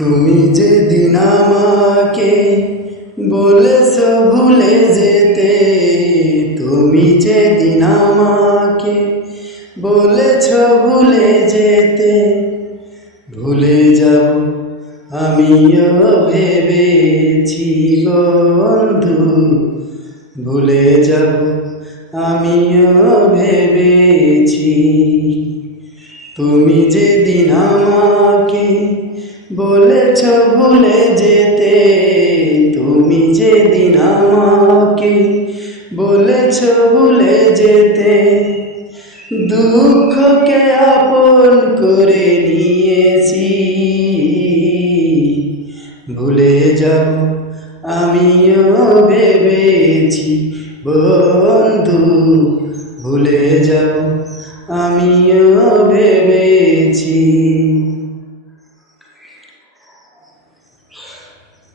তুমি যেদিন আমাকে বলেছ ভুলে যেতে, তুমি যেদিন আমাকে বলেছ ভুলে যেতে, ভুলে যাব আমিও ভেবেছি বন্ধু, ভুলে যাব আমিও ভেবেছি। তুমি যেদিন আমাকে বলেছ ভুলে যেতে, তুমি যেদিন আমাকে বলেছ ভুলে যেতে, দুঃখকে আপন করে নিয়েছি। ভুলে যাব, আমিও ভেবেছি বন্ধু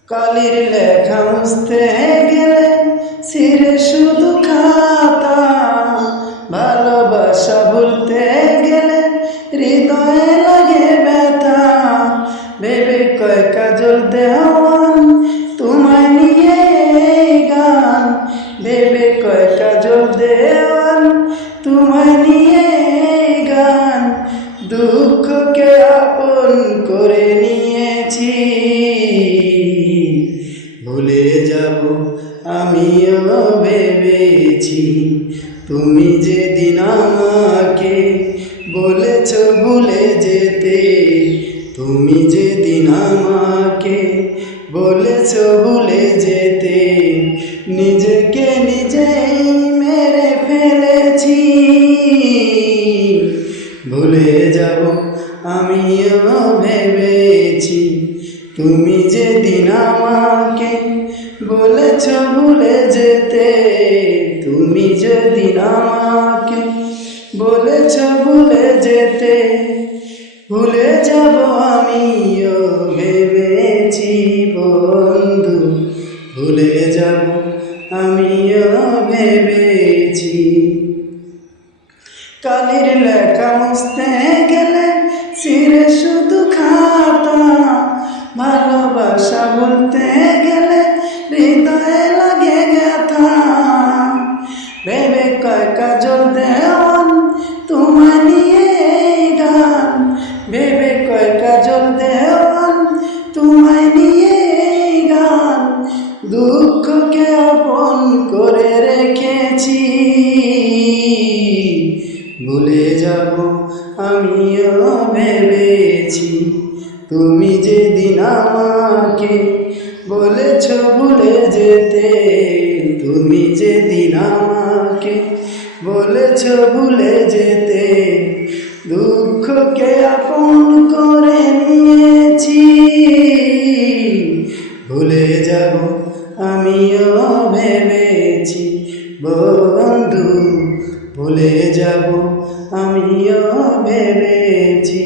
কালির লেখা মুছতে গেলে সিরে শুধু খাতা। ভালোবাসা বলতে গেলে হৃদয়ে লাগে ব্যথা। ভেবে কয় কাজল দেওয়ান ভুলে যাব। আমিও ভেবেছি, তুমি যেদিন আমাকে বলেছ ভুলে যেতে, তুমি যেদিন আমাকে বলেছ ভুলে যেতে, নিজেকে নিজেই মেরে ফেলেছি। ভুলে যাব আমিও ভেবেছি তুমি যেদিন আমাকে বলেছ ভুলে যেতে, তুমি যেদিন আমাকে বলেছ ভুলে যেতে, ভুলে যাব আমিও ভেবেছি বন্ধু, ভুলে যাব আমিও ভেবেছি। কালির লেখা মুছতে গেলে শুধু খাতা ভালোবাসা বলতে গেলে হৃদয়ে লাগে ব্যথা। ভেবে কয় কাজল দেওয়ান, তোমায় নিয়ে গান। ভেবে কয় কাজল দেওয়ান, তোমায় নিয়ে গান। দুঃখকে আপন করে রেখেছি। ভুলে যাব আমিও ভেবেছি। তুমি যেদিন আমাকে বলেছ ভুলে যেতে, তুমি যেদিন আমাকে বলেছ ভুলে যেতে, দুঃখকে আপন করে নিয়েছি। ভুলে যাব আমিও ভেবেছি বন্ধু, ভুলে যাব আমিও ভেবেছি।